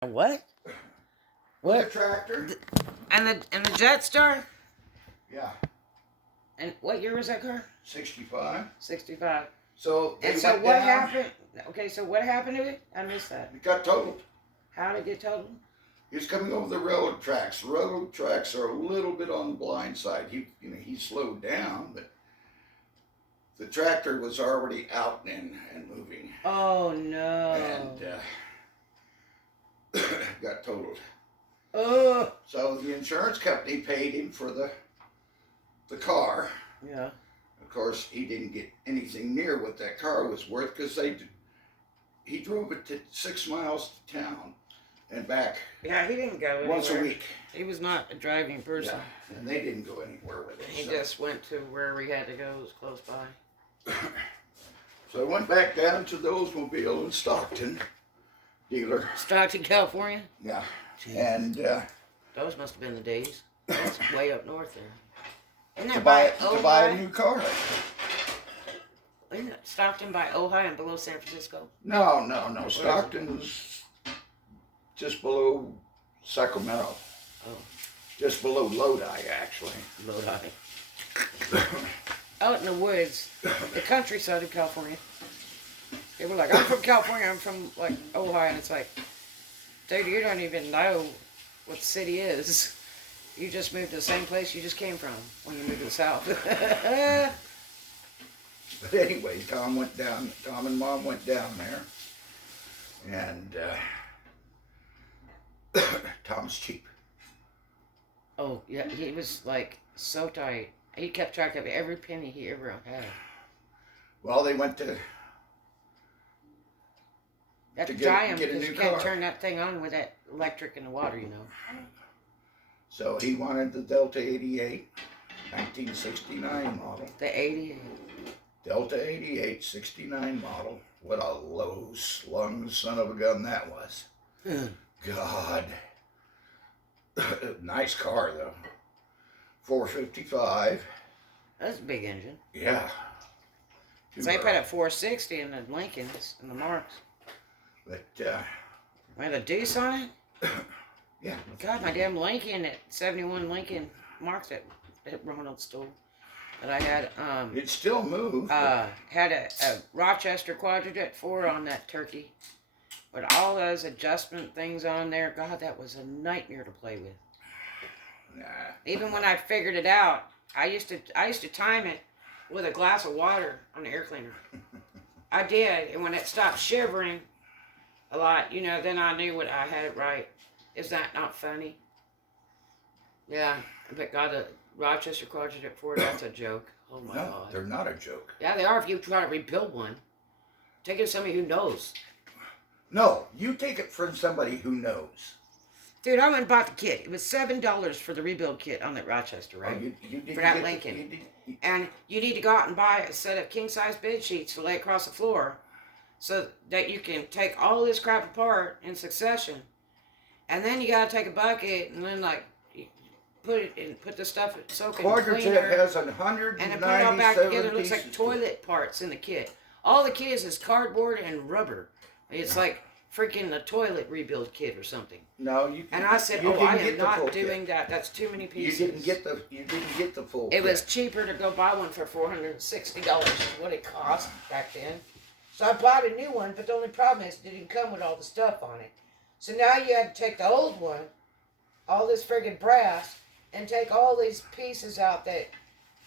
What? What? The tractor. And the Jetstar? Yeah. And what year was that car? 65. 65. So And so what happened? Okay, so what happened to it? I missed that. It got totaled. How did it get totaled? He was coming over the railroad tracks. The railroad tracks are a little bit on the blind side. He slowed down, but the tractor was already out and moving. Oh no! And got totaled. Oh. So the insurance company paid him for the car. Yeah. Of course, he didn't get anything near what that car was worth because he drove it to 6 miles to town and back. Yeah, he didn't go anywhere. Once a week. He was not a driving person. Yeah, and they didn't go anywhere with it. He just went to wherever he had to go. It was close by. So I went back down to the Oldsmobile in Stockton dealer. Stockton, California? Yeah. Jeez. And those must have been the days. That's way up north there. Isn't to that buy a new car. Isn't it Stockton by Ojai and below San Francisco? No. Stockton's just below Sacramento. Oh. Just below Lodi, actually. Lodi. Out in the woods, the countryside of California. They were like, I'm from California, I'm from like Ojai, and it's like, dude, you don't even know what the city is. You just moved to the same place you just came from when you moved to the South. But anyway, Tom and Mom went down there, and Tom's cheap. Oh, yeah, he was like so tight. He kept track of every penny he ever had. Well, they went to You have to get dry him a because new you can't car. turn that thing on with that electric in the water, you know. So he wanted the Delta 88, 1969 model. The 88. Delta 88, 69 model. What a low-slung son of a gun that was. God. Nice car, though. 455. That's a big engine. Yeah. So they put a 460 in the Lincolns and the Marks. But, With a deuce on it? yeah. God, my damn Lincoln, that 71 Lincoln Marks that Ronald stole. That I had, It still moved. had a Rochester Quadrajet 4 on that turkey. With all those adjustment things on there. God, that was a nightmare to play with. Nah. Even when I figured it out, I used to time it with a glass of water on the air cleaner. I did, and when it stopped shivering a lot, you know, then I knew what I had it right. Is that not funny? Yeah, but God, the Rochester Quadrajet 4, that's a joke. Oh my God. They're not a joke. Yeah, they are if you try to rebuild one. Take it to somebody who knows. No, you take it from somebody who knows. Dude, I went and bought the kit. It was $7 for the rebuild kit on that Rochester, right? Oh, you didn't for that get Lincoln. And you need to go out and buy a set of king-size bed sheets to lay across the floor so that you can take all this crap apart in succession. And then you got to take a bucket and then, like, put the stuff soaking in cleaner. Quadrajet has 197 and then put it all back together. It looks like pieces. toilet parts in the kit. All the kit is cardboard and rubber. It's like freaking a toilet rebuild kit or something. No, you. And I said, you "Oh, I didn't am get the full not doing kit. that. That's too many pieces." You didn't get the full. It was kit. cheaper to go buy one for $460 is what it cost back then. So I bought a new one, but the only problem is it didn't come with all the stuff on it. So now you had to take the old one, all this friggin' brass, and take all these pieces out that,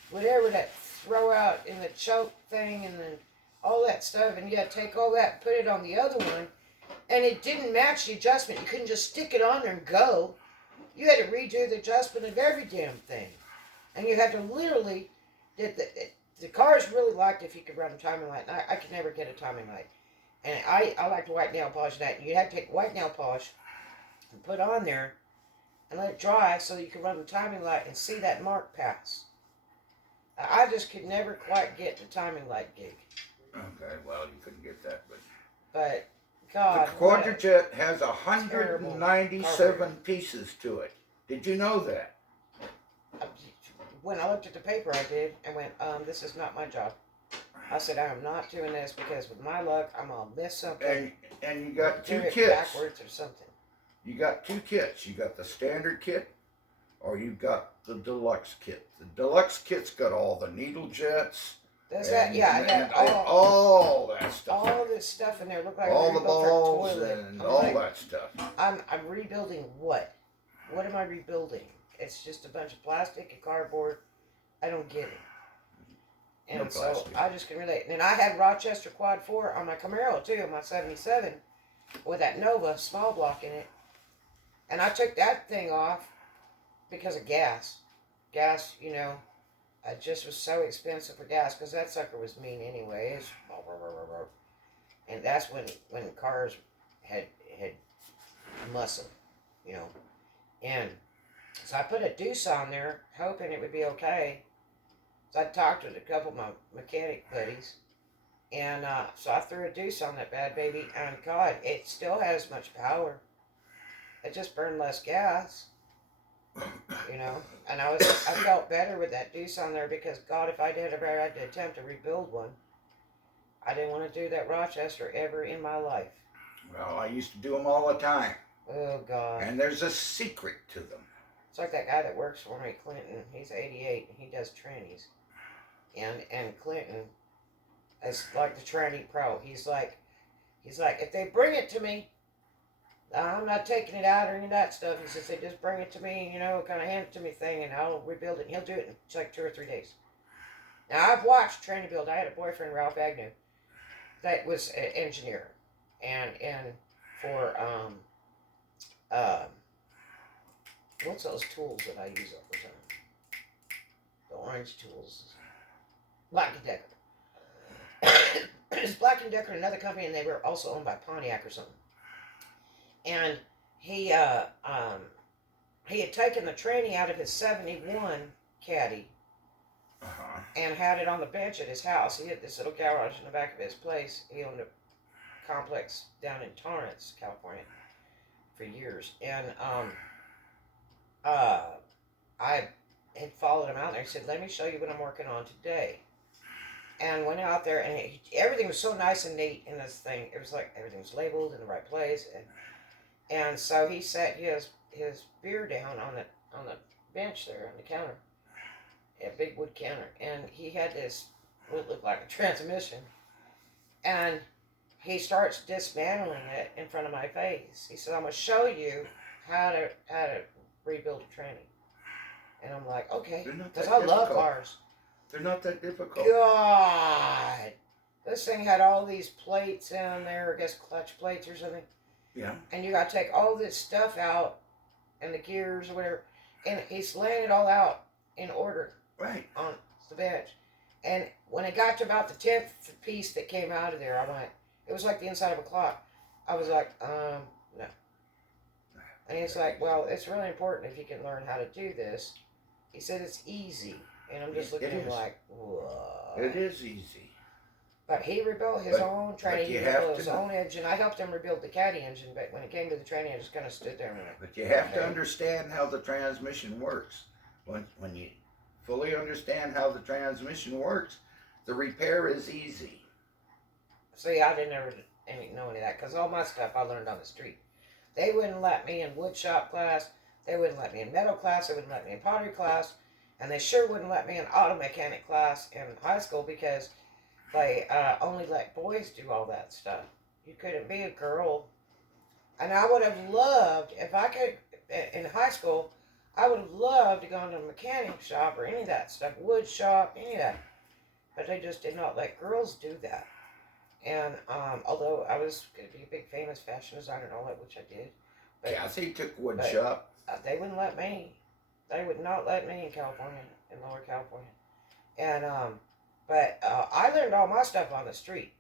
whatever that throw out in the choke thing and then all that stuff, and you had to take all that and put it on the other one. And it didn't match the adjustment. You couldn't just stick it on there and go. You had to redo the adjustment of every damn thing. And you had to literally, the cars really liked if you could run a timing light. And I could never get a timing light. And I liked white nail polish that. You had to take white nail polish and put on there and let it dry so you could run the timing light and see that mark pass. I just could never quite get the timing light gig. Okay, well, you couldn't get that, But God, the Quadrajet has 197 pieces to it. Did you know that? When I looked at the paper, I did, and went, this is not my job. I said, I am not doing this because with my luck, I'm going to miss something. And you got two do it kits. backwards or something. You got two kits. You got the standard kit, or you got the deluxe kit. The deluxe kit's got all the needle jets. Does that? Yeah, I had all that stuff. All this stuff in there looked like all a the balls toilet. and all that stuff. I'm rebuilding what? What am I rebuilding? It's just a bunch of plastic and cardboard. I don't get it. And so I just can relate. And I had Rochester Quad 4 on my Camaro too, my 77, with that Nova small block in it. And I took that thing off because of gas. Gas, you know, it just was so expensive for gas because that sucker was mean anyway. And that's when cars had muscle, you know. And so I put a deuce on there, hoping it would be okay. So I talked with a couple of my mechanic buddies, and so I threw a deuce on that bad baby, and God, it still has much power. It just burned less gas, you know. And I felt better with that deuce on there because God, if I did ever had to attempt to rebuild one, I didn't want to do that Rochester ever in my life. Well, I used to do them all the time. Oh God! And there's a secret to them. It's like that guy that works for me, Clinton. He's 88 and he does trannies. And Clinton is like the tranny pro. He's like, if they bring it to me, I'm not taking it out or any of that stuff. He says, they just bring it to me, you know, kind of hand it to me thing, and I'll rebuild it. And he'll do it in like 2 or 3 days. Now, I've watched tranny build. I had a boyfriend, Ralph Agnew, that was an engineer. And for, what's those tools that I use all the time? The orange tools. Black & Decker. It's Black & Decker, another company, and they were also owned by Pontiac or something. And he had taken the tranny out of his 71 Caddy and had it on the bench at his house. He had this little garage in the back of his place. He owned a complex down in Torrance, California, for years. And I had followed him out there. He said, let me show you what I'm working on today. And went out there, and everything was so nice and neat in this thing. It was like everything was labeled in the right place. And so he set his beer down on the bench there on the counter, a big wood counter. And he had this, what looked like a transmission. And he starts dismantling it in front of my face. He said, I'm going to show you how to rebuild a tranny. And I'm like, okay, because I love cars. They're not that difficult. God, this thing had all these plates in there, I guess clutch plates or something. Yeah. And you got to take all this stuff out, and the gears or whatever, and he's laying it all out in order. Right. On the bench. And when it got to about the 10th piece that came out of there, I went, it was like the inside of a clock. I was like, no. And he's like, well, it's really important if you can learn how to do this. He said it's easy. And I'm just looking at him like, whoa. It is easy. But he rebuilt his own tranny. He rebuilt his own engine. I helped him rebuild the Caddy engine, but when it came to the tranny, I just kind of stood there and went, but you have to understand how the transmission works. When you fully understand how the transmission works, the repair is easy. See, I didn't ever know any of that, because all my stuff I learned on the street. They wouldn't let me in wood shop class. They wouldn't let me in metal class. They wouldn't let me in pottery class. And they sure wouldn't let me in auto mechanic class in high school because they only let boys do all that stuff. You couldn't be a girl. And I would have loved, if I could, in high school, I would have loved to go into a mechanic shop or any of that stuff, wood shop, any of that. But they just did not let girls do that. And although I was going to be a big famous fashion designer and all that, which I did. But, Kathy took wood shop. They wouldn't let me. They would not let me in California, in Lower California. And, but I learned all my stuff on the street.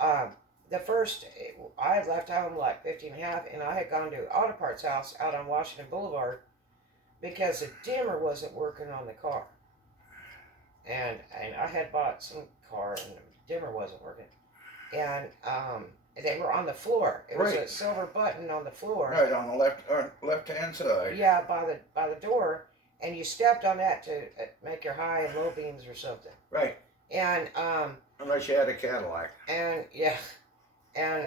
The first, I had left home like 15 and a half, and I had gone to Auto Parts House out on Washington Boulevard because the dimmer wasn't working on the car. And I had bought some car, and the dimmer wasn't working. And they were on the floor. It was a silver button on the floor. Right, on the left-hand side. Yeah, by the door, and you stepped on that to make your high and low beams or something. Right. And unless you had a Cadillac. And yeah, and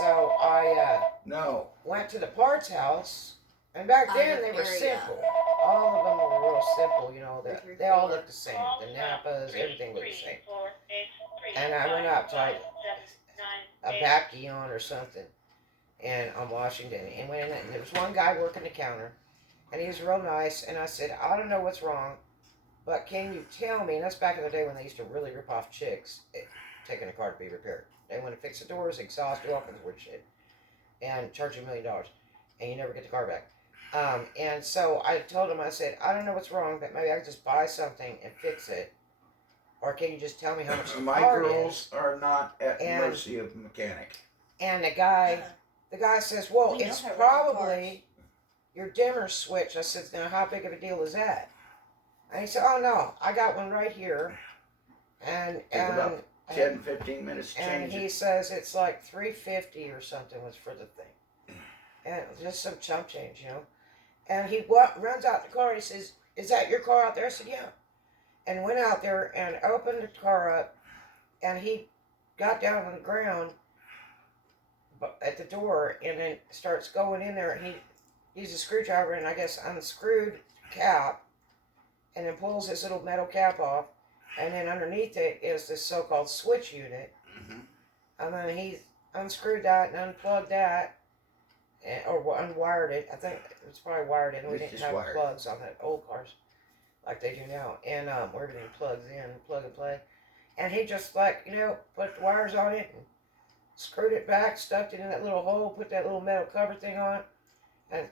so I no. went to the parts house, and back Kind then of they were area. simple. All of them were real simple, you know. They all looked the same. The Napas, everything looked the same. And I went up to a Bacchion or something, and on Washington, and went in, and there was one guy working the counter, and he was real nice, and I said, I don't know what's wrong, but can you tell me, and that's back in the day when they used to really rip off chicks, taking a car to be repaired. They want to fix the doors, exhaust, do all kinds of weird shit, and charge you $1 million, and you never get the car back. And so I told him, I said, I don't know what's wrong, but maybe I could just buy something and fix it. Or can you just tell me how much the My car girls is? are not at the And- mercy of a mechanic. And the guy says, well, We know it's how to probably your dimmer switch. I said, now how big of a deal is that? And he said, oh no, I got one right here. And Take about 10, 15 minutes to and change he it. says it's like $350 or something was for the thing. And just some chump change, you know. And he runs out the car and he says, is that your car out there? I said, yeah. And went out there and opened the car up, and he got down on the ground at the door and then starts going in there, and he used a screwdriver and I guess unscrewed cap and then pulls this little metal cap off, and then underneath it is this so-called switch unit. Mm-hmm. And then he unscrewed that and unplugged that, or unwired it. I think it was probably wired in. We It's didn't just have wired. plugs on the old cars like they do now, and where everything plugs in, plug and play. And he just put the wires on it and screwed it back, stuffed it in that little hole, put that little metal cover thing on, and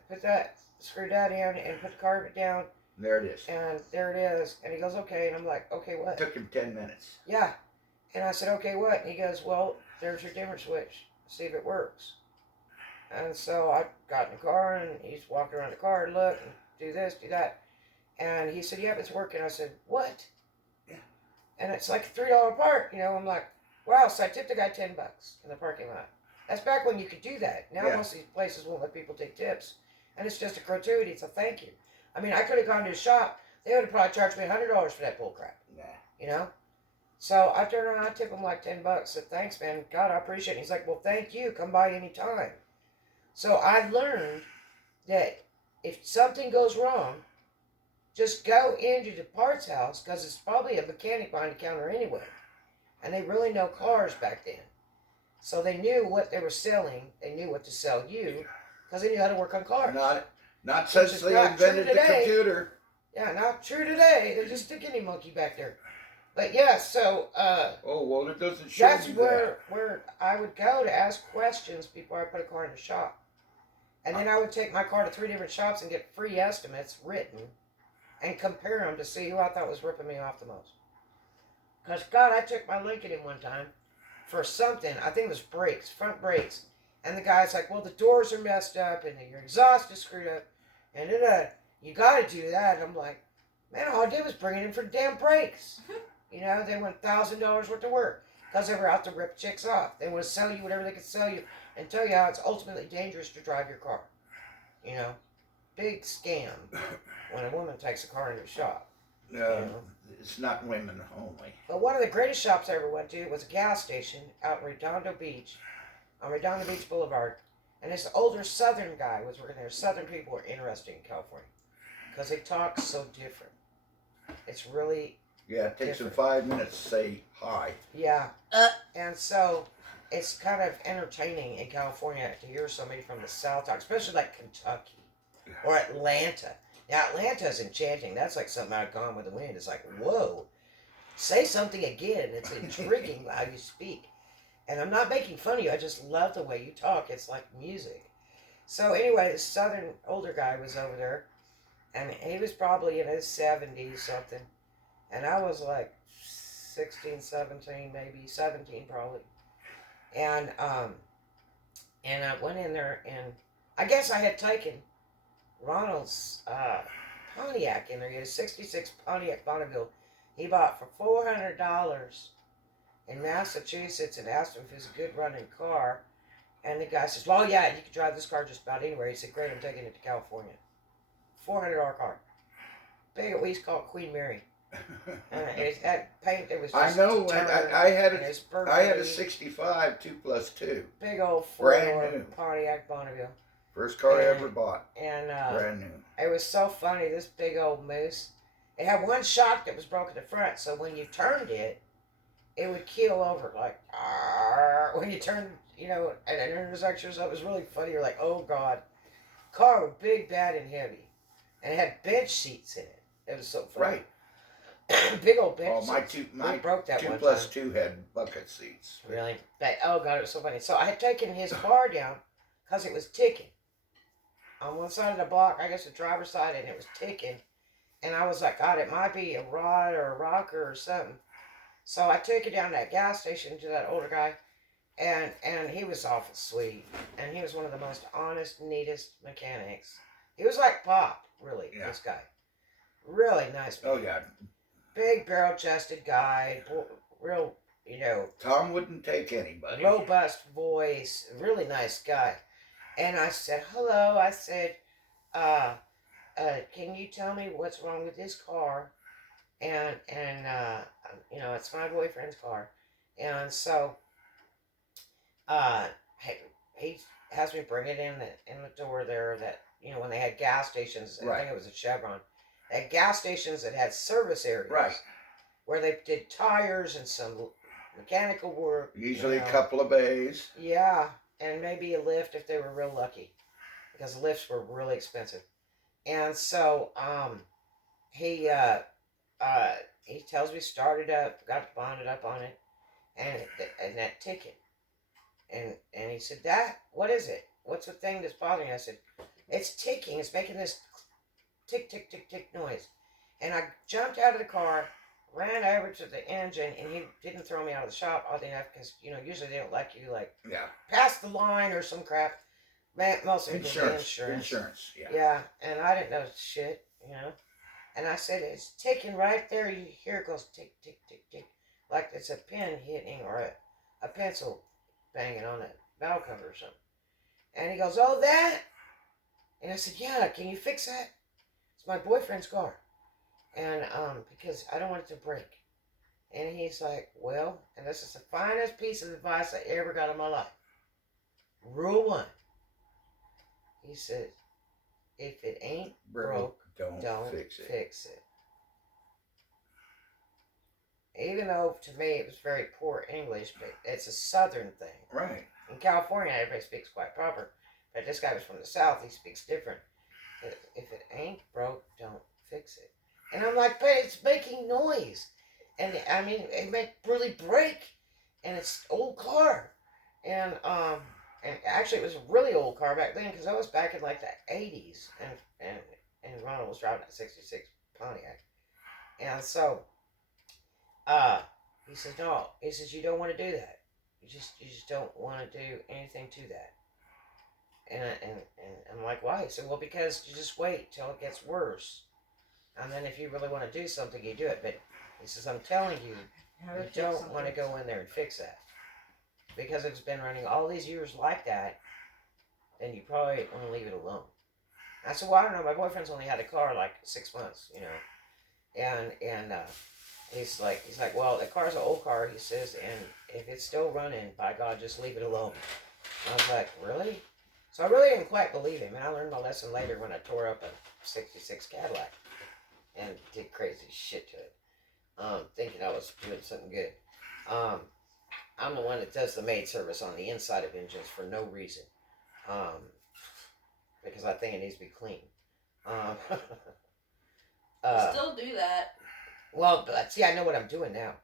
screwed that in, and put the carpet down. There it is. And there it is. And he goes, okay. And I'm like, okay, what? Took him 10 minutes. Yeah. And I said, okay, what? And he goes, well, there's your dimmer switch. See if it works. And so I got in the car, and he's walking around the car and look and do this, do that. And he said, yep, it's working. I said, what? Yeah. And it's like a $3 part. I'm like, wow. So I tipped the guy $10 in the parking lot. That's back when you could do that. Now most of these places won't let people take tips. And it's just a gratuity. It's a thank you. I mean, I could have gone to a shop. They would have probably charged me $100 for that bull crap. Nah. So I turned around, I tipped him like $10. Said, thanks, man. God, I appreciate it. He's like, well, thank you. Come by any time. So I learned that if something goes wrong, just go into the parts house, because it's probably a mechanic behind the counter anyway. And they really know cars back then. So they knew what they were selling. They knew what to sell you, because they knew how to work on cars. Not since is they not true invented the today. computer. Yeah, not true today. They just stick any monkey back there. But yeah, so Oh, well, it doesn't show that's me where I would go to ask questions before I put a car in the shop. And then I would take my car to 3 different shops and get free estimates written and compare them to see who I thought was ripping me off the most. Because, God, I took my Lincoln in one time for something. I think it was brakes, front brakes. And the guy's like, well, the doors are messed up and your exhaust is screwed up. And you got to do that. And I'm like, man, all I did was bring it in for the damn brakes. They want $1,000 worth of work because they were out to rip chicks off. They want to sell you whatever they can sell you and tell you how it's ultimately dangerous to drive your car. Big scam when a woman takes a car into a shop. It's not women only. But one of the greatest shops I ever went to was a gas station out in Redondo Beach, on Redondo Beach Boulevard. And this older Southern guy was working there. Southern people are interesting in California because they talk so different. It's really... Yeah, it takes them different. 5 minutes to say hi. Yeah. And so it's kind of entertaining in California to hear somebody from the South talk, especially like Kentucky or Atlanta. Now, Atlanta is enchanting. That's like something out of Gone with the Wind. It's like, whoa, say something again. It's intriguing how you speak. And I'm not making fun of you. I just love the way you talk. It's like music. So anyway, this Southern older guy was over there, and he was probably in his 70s something. And I was like 16, 17, maybe 17 probably. And I went in there, and I guess I had taken Ronald's Pontiac in there. He had a 66 Pontiac Bonneville he bought for $400 in Massachusetts, and asked him if it was a good running car. And the guy says, well, yeah, you can drive this car just about anywhere. He said, great, I'm taking it to California. $400 car. Big, we used to call it Queen Mary. And it had paint. It was just I know. I had a 65 2+2. big old Brand 4-door new. Pontiac Bonneville. First car I ever bought. And brand new. it was so funny. This big old moose. It had one shock that was broken in the front, so when you turned it, it would keel over like when you turned, at an intersection. So it was really funny. You're like, oh god, car was big, bad, and heavy, and it had bench seats in it. It was so funny. Right. Big old bench. Oh, my seats. my broke that 2 one plus time. 2 had bucket seats. Really? But oh god, it was so funny. So I had taken his car down because it was ticking on one side of the block. I guess the driver's side, and it was ticking. And I was like, God, it might be a rod or a rocker or something. So I took it down to that gas station to that older guy, and he was awful sweet. And he was one of the most honest, neatest mechanics. He was like Pop, really, Yeah. this guy. Really nice man. Oh, yeah. Big barrel-chested guy, real, Tom wouldn't take anybody. robust voice, really nice guy. And I said, hello. I said, can you tell me what's wrong with this car? And it's my boyfriend's car. And so, he has me bring it in the door there that, when they had gas stations, Right. I think it was a Chevron, they had gas stations that had service areas. Right. Where they did tires and some mechanical work. Usually a couple of bays. Yeah, and maybe a lift if they were real lucky. Because the lifts were really expensive. And so, he tells me start it up, got bonded up on it, and that ticket. And he said, what is it? What's the thing that's bothering you? I said, it's ticking. It's making this tick, tick, tick, tick noise. And I jumped out of the car, ran over to the engine, and he didn't throw me out of the shop, oddly enough, because, usually they don't let you, pass the line or some crap. Most of it was Insurance, yeah. Yeah, and I didn't know shit, And I said, it's ticking right there. You hear it goes tick, tick, tick, tick. Like it's a pen hitting or a pencil banging on a valve cover or something. And he goes, oh, that? And I said, yeah, can you fix that? It's my boyfriend's car. And because I don't want it to break. And he's like, well, and this is the finest piece of advice I ever got in my life. Rule 1. He said, if it ain't broke, don't fix it. Even though to me it was very poor English, but it's a Southern thing. Right. In California, everybody speaks quite proper. But this guy was from the South, he speaks different. If it ain't broke, don't fix it. And I'm like, but it's making noise. And I mean, it may really break. And it's an old car. And actually it was a really old car back then, because I was back in like the 80s. And Ronald was driving a 66 Pontiac. And so, he says, no. He says, you don't want to do that. You just don't want to do anything to that. And I'm like, why? He said, well, because you just wait till it gets worse. And then if you really want to do something, you do it. But he says, I'm telling you, you don't want to go in there and fix that. Because if it's been running all these years like that, then you probably want to leave it alone. I said, well, I don't know. My boyfriend's only had a car like 6 months, And he's like, well, the car's an old car, he says, and if it's still running, by God, just leave it alone. I was like, really? So I really didn't quite believe him, and I learned my lesson later when I tore up a 66 Cadillac and did crazy shit to it, thinking I was doing something good. I'm the one that does the maid service on the inside of engines for no reason, because I think it needs to be clean. Still do that. Well, but see, I know what I'm doing now.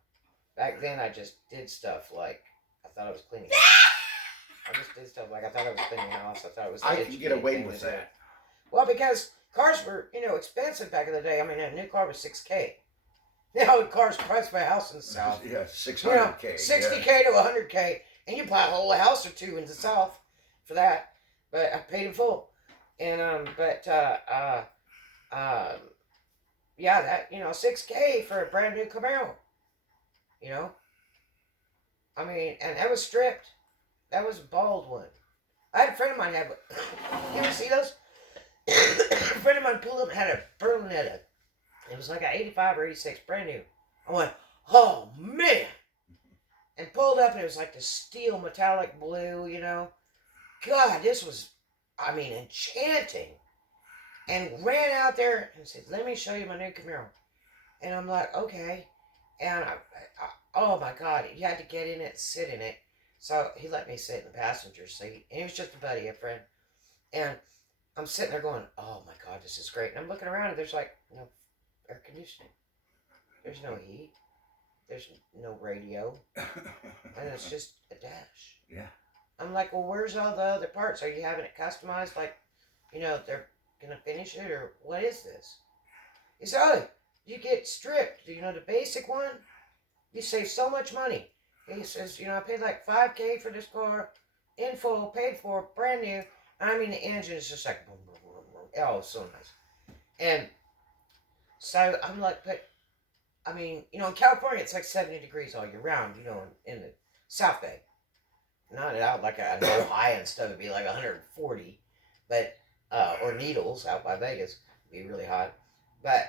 Back then, I just did stuff like I thought I was cleaning. I just did stuff like I thought I was cleaning the house. I thought it was. I can get away with that. Well, because cars were, expensive back in the day. I mean, a new car was $6,000. Now, the car's priced by a house in the South. Yeah, $600K. $60K to $100K, and you buy a whole house or two in the South for that. But I paid in full, and yeah, that $6,000 for a brand new Camaro. I mean, and that was stripped. That was a bald one. I had a friend of mine had. You ever see those? A friend of mine pulled up and had a Berlinetta. It was like an 85 or 86, brand new. I went, oh man! And pulled up and it was like the steel metallic blue, God, this was enchanting, and ran out there and said, "Let me show you my new Camaro." And I'm like, "Okay." And oh my God, you had to get in it, sit in it. So he let me sit in the passenger seat, and he was just a buddy, a friend. And I'm sitting there going, "Oh my God, this is great." And I'm looking around, and there's like no air conditioning. There's no heat. There's no radio. And it's just a dash. Yeah. I'm like, "Well, where's all the other parts? Are you having it customized? Like, they're going to finish it, or what is this?" He said, "Oh, you get stripped. The basic one, you save so much money." He says, "I paid like $5,000 for this car, in full, paid for, brand new. The engine is just like, boom, boom, boom, boom. Oh, it's so nice." And so I'm like, but, in California, it's like 70 degrees all year round, in the South Bay. Not out like I know high and stuff, it'd be like 140, but, or Needles out by Vegas, would be really hot. But,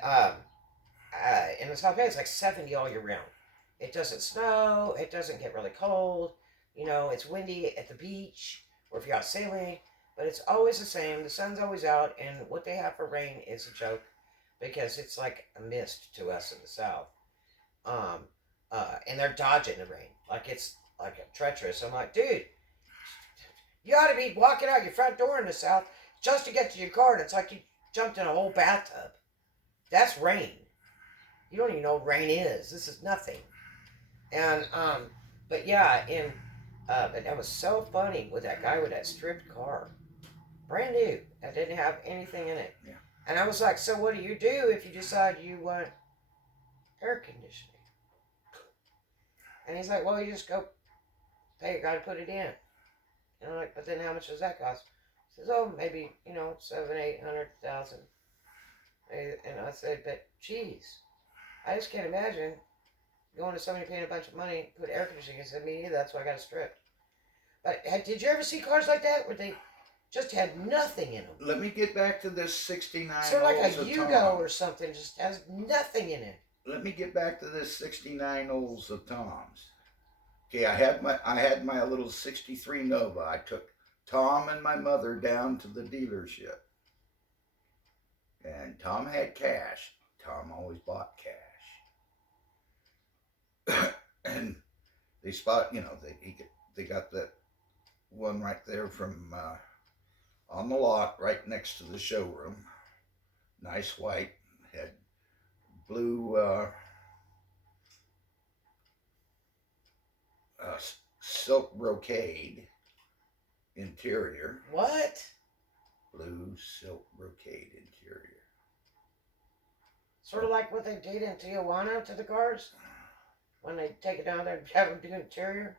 in the South Bay, it's like 70 all year round. It doesn't snow, it doesn't get really cold, it's windy at the beach, or if you're out sailing, but it's always the same. The sun's always out, and what they have for rain is a joke, because it's like a mist to us in the South. And they're dodging the rain. Like it's like a treacherous. I'm like, dude, you ought to be walking out your front door in the South just to get to your car, and it's like you jumped in a whole bathtub. That's rain. You don't even know what rain is. This is nothing. And, but yeah, but that was so funny with that guy with that stripped car. Brand new. That didn't have anything in it. Yeah. And I was like, "So what do you do if you decide you want air conditioning?" And he's like, "Well, you just go pay a guy to put it in." And I'm like, "But then how much does that cost?" He says, "Oh, maybe, $700,000-800,000. And I said, "But geez, I just can't imagine going to somebody paying a bunch of money, put air conditioning." He said, "Me either, that's why I got it stripped." But did you ever see cars like that where they just had nothing in them? Let me get back to this 69 Sort of like Olds a of Yugo Tom. or something, just has nothing in it. Let me get back to this 69 Olds of Tom's. Okay, I had my little 63 Nova. I took Tom and my mother down to the dealership. And Tom had cash. Tom always bought cash. And they they got that one right there from on the lot right next to the showroom. Nice white, had blue silk brocade interior. What? Blue silk brocade interior. Sort of like what they did in Tijuana to the cars? When they take it down there and have them do interior?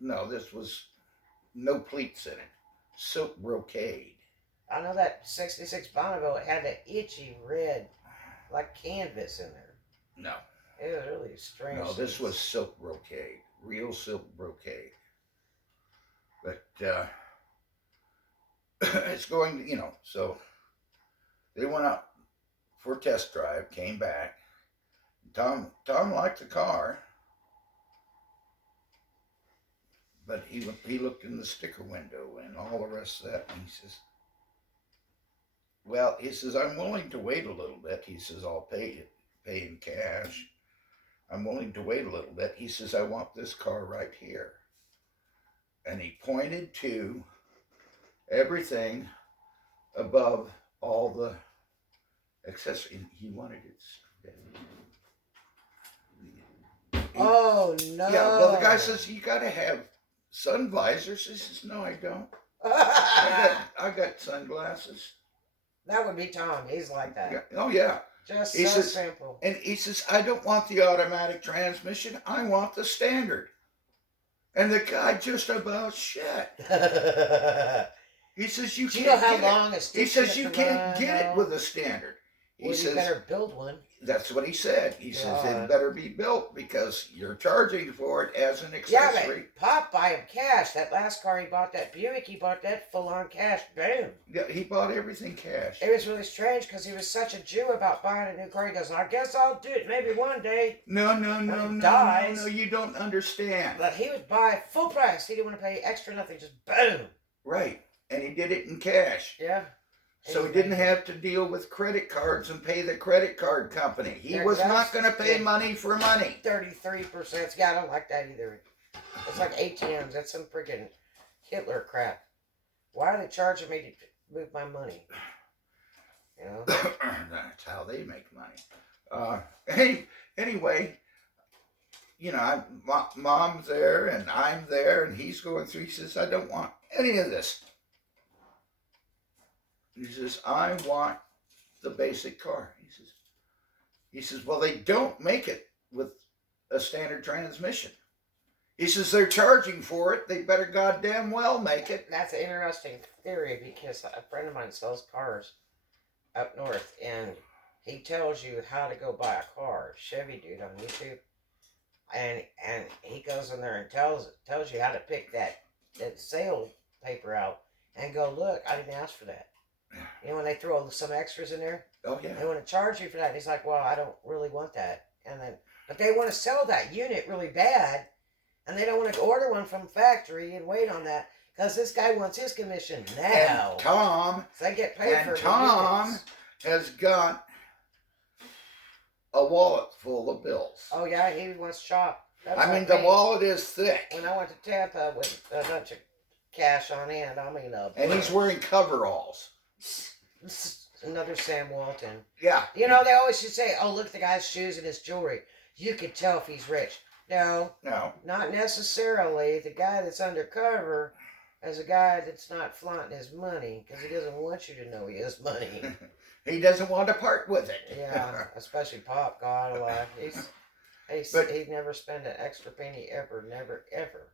No, this was no pleats in it. Silk brocade. I know that 66 Bonneville, it had that itchy red, like canvas in there. No. It was really strange. No, this was silk brocade. Real silk brocade. But it's going, so they went out for a test drive, came back. Tom liked the car, but he looked in the sticker window and all the rest of that, and he says, "I'm willing to wait a little bit." He says, "I'll pay in cash. I'm willing to wait a little bit." He says, "I want this car right here." And he pointed to everything above all the accessories. He wanted it. Oh, no. Yeah, well, the guy says, "You got to have sun visors." He says, "No, I don't. I got sunglasses." That would be Tom. He's like that. Yeah. Oh, yeah. Just He so says, simple. And he says, "I don't want the automatic transmission. I want the standard." And the guy just about shit. He says, "You Do you can't know how get long it." it's He says, "You can't get it with a standard." He Well, says, you better build one. That's what he said. He says it God. better be built because you're charging for it as an Yeah, accessory. but Pop buy him cash. That last car he bought, that Buick, he bought that full on cash. Boom. Yeah, he bought everything cash. It was really strange because he was such a Jew about buying a new car. He goes, I guess I'll do it maybe one day. No, dies. no, you don't understand. But he would buy full price. He didn't want to pay extra nothing. Just boom. Right, and he did it in cash. Yeah. So he didn't have to deal with credit cards and pay the credit card company. He was not going to pay money for money. 33%. Yeah, I don't like that either. It's like ATMs. That's some freaking Hitler crap. Why are they charging me to move my money? You know? That's how they make money. Anyway, you know, mom's there and I'm there and he's going through. He says, I don't want any of this. He says, I want the basic car. He says, well, they don't make it with a standard transmission. He says, they're charging for it. They better goddamn well make it. That's an interesting theory because a friend of mine sells cars up north and he tells you how to go buy a car. Chevy dude on YouTube. And he goes in there and tells you how to pick that sale paper out and go, look, I didn't ask for that. You know, when they throw some extras in there, oh yeah, they want to charge you for that. And he's like, well, I don't really want that. But they want to sell that unit really bad, and they don't want to order one from factory and wait on that because this guy wants his commission now. And Tom, so they get paid for Tom has got a wallet full of bills. Oh yeah, he wants shop. I mean, the wallet is thick. When I went to Tampa with a bunch of cash on hand, and he's wearing coveralls. Another Sam Walton. Yeah. You know, they always should say, oh, look at the guy's shoes and his jewelry. You can tell if he's rich. No. Not necessarily. The guy that's undercover is a guy that's not flaunting his money because he doesn't want you to know he has money. He doesn't want to part with it. Yeah, especially Pop, God alive. He'd never spend an extra penny ever, never, ever.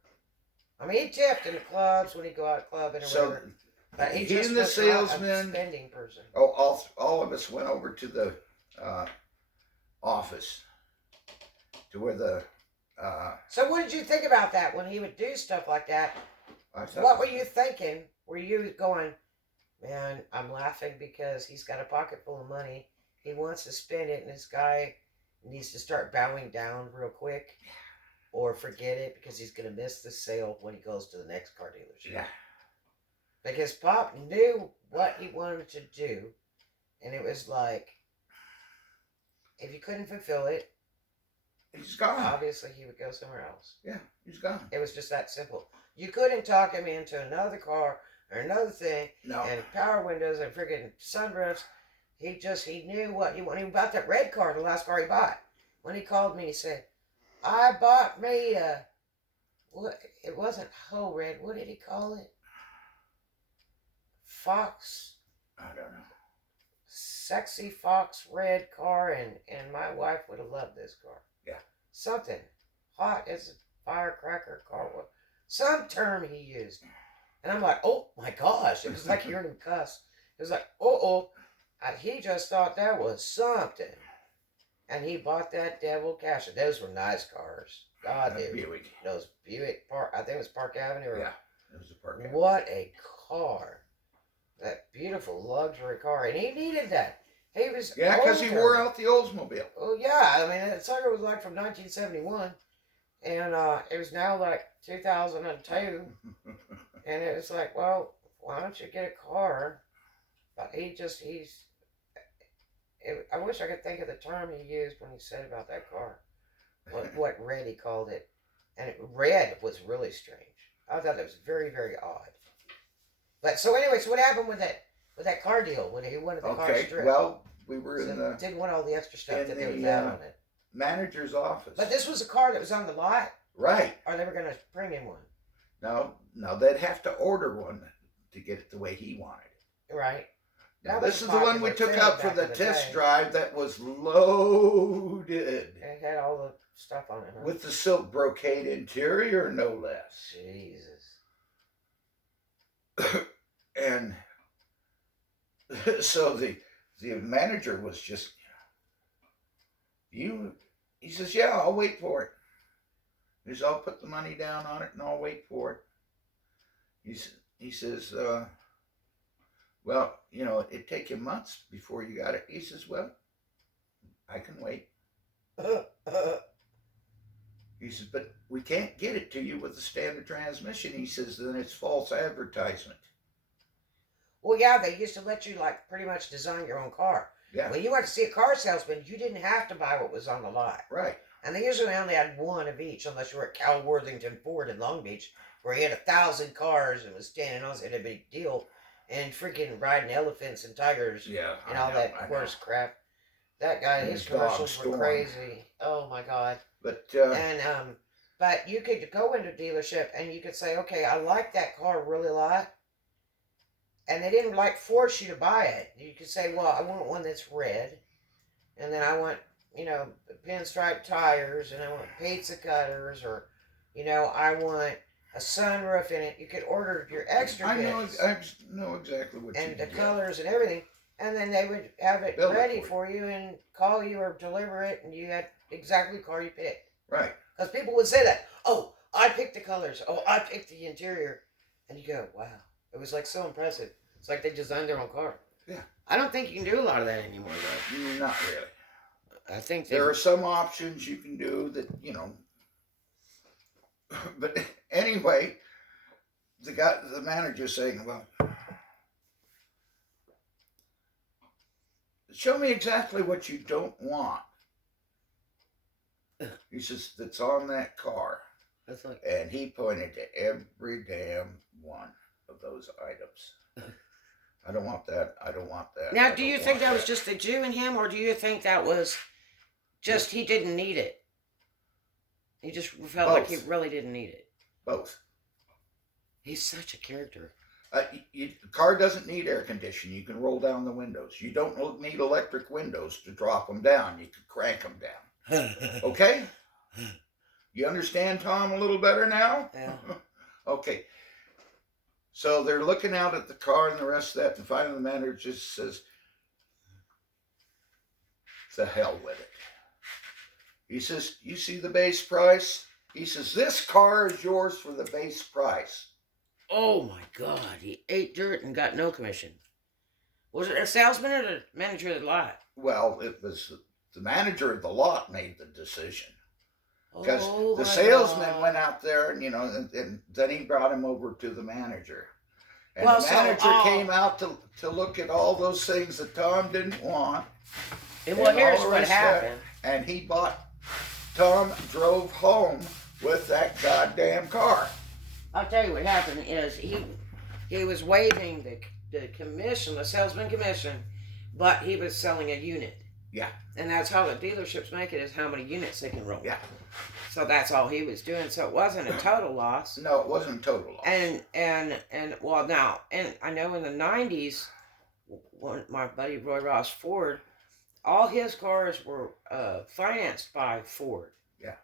I mean, he tipped in the clubs when he'd go out clubbing or whatever. But he just the was salesman, not a spending person. Oh, all of us went over to the office to where the. So what did you think about that when he would do stuff like that? What were you thinking? Were you going, man, I'm laughing because he's got a pocket full of money. He wants to spend it, and this guy needs to start bowing down real quick, or forget it because he's going to miss the sale when he goes to the next car dealership. Yeah. Because Pop knew what he wanted to do, and it was like, if you couldn't fulfill it, he's gone. Obviously, he would go somewhere else. Yeah, he's gone. It was just that simple. You couldn't talk him into another car or another thing, no. And power windows and friggin' sunroofs. He knew what he wanted. He bought that red car, the last car he bought. When he called me, he said, I bought me a, what? It wasn't whole red. What did he call it? Fox. I don't know. Sexy fox red car, and my wife would have loved this car. Yeah. Something hot as a firecracker car. Some term he used. And I'm like, oh my gosh. It was like hearing him cuss. It was like, he just thought that was something. And he bought that devil cash. And those were nice cars. God, dude. Buick. Those Buick Park. I think it was Park Avenue. Yeah, it was a Park Avenue. What a car. That beautiful luxury car. And he needed that. He was because he wore out the Oldsmobile. Oh, yeah. I mean, that sucker was like from 1971. And it was now like 2002. And it was like, well, why don't you get a car? But I wish I could think of the term he used when he said about that car. What red he called it. And red was really strange. I thought that was very, very odd. But so anyway, so what happened with that car deal when he wanted the car stripped? Well, we were in the didn't want all the extra stuff that they would add on it. Manager's office. But this was a car that was on the lot, right? Or they were going to bring him one. No, they'd have to order one to get it the way he wanted it. Right. Now, this is the one we took out for the test drive that was loaded. It had all the stuff on it, huh? With the silk brocade interior, no less. Jesus. And so the manager was just, He says, yeah, I'll wait for it. He says, I'll put the money down on it and I'll wait for it. He says, well, it'd take you months before you got it. He says, well, I can wait. He says, but we can't get it to you with the standard transmission. He says, then it's false advertisement. Well, yeah, they used to let you, like, pretty much design your own car. Yeah. When you went to see a car salesman, you didn't have to buy what was on the lot. Right. And they usually only had one of each, unless you were at Cal Worthington Ford in Long Beach, where he had 1,000 cars and was standing on it, a big deal, and freaking riding elephants and tigers and all that horse crap. That guy, his commercials were crazy. Oh my God. But but you could go into a dealership and you could say, okay, I like that car really a lot. And they didn't force you to buy it. You could say, well, I want one that's red. And then I want, pinstripe tires, and I want pizza cutters, or, I want a sunroof in it. You could order your extra bits. I know exactly what you and the get. colors and everything. And then they would have it ready for you and call you or deliver it, and you had exactly the car you picked. Right. Because people would say that, oh, I picked the colors. Oh, I picked the interior. And you go, wow. It was like so impressive. It's like they designed their own car. Yeah. I don't think you can do a lot of that anymore, though. Not really. I think there are some options you can do that, But anyway, the manager's saying, well, show me exactly what you don't want. He says, that's on that car. That's like, and he pointed to every damn one of those items. I don't want that. I don't want that. now, do you think that was just the Jew in him, or do you think that was just he didn't need it? He just felt like he really didn't need it. Both. He's such a character. The car doesn't need air conditioning. You can roll down the windows. You don't need electric windows to drop them down. You can crank them down. Okay? You understand Tom a little better now? Yeah. Okay. So they're looking out at the car and the rest of that, and finally the manager just says, the hell with it. He says, you see the base price? He says, this car is yours for the base price. Oh my God, he ate dirt and got no commission. Was it a salesman or the manager of the lot? Well, it was the manager of the lot made the decision. Because the my salesman God. went out there and, and then he brought him over to the manager. And Well, the so, manager came out to look at all those things that Tom didn't want. And well, here's all the what rest of that. happened. And Tom drove home with that goddamn car. I'll tell you what happened is he was waiving the commission, the salesman commission, but he was selling a unit. Yeah. And that's how the dealerships make it, is how many units they can roll. Yeah. So that's all he was doing. So it wasn't a total loss. No, it wasn't a total loss. And well, now, and I know in the 90s, when my buddy Roy Ross Ford, all his cars were financed by Ford. Yeah.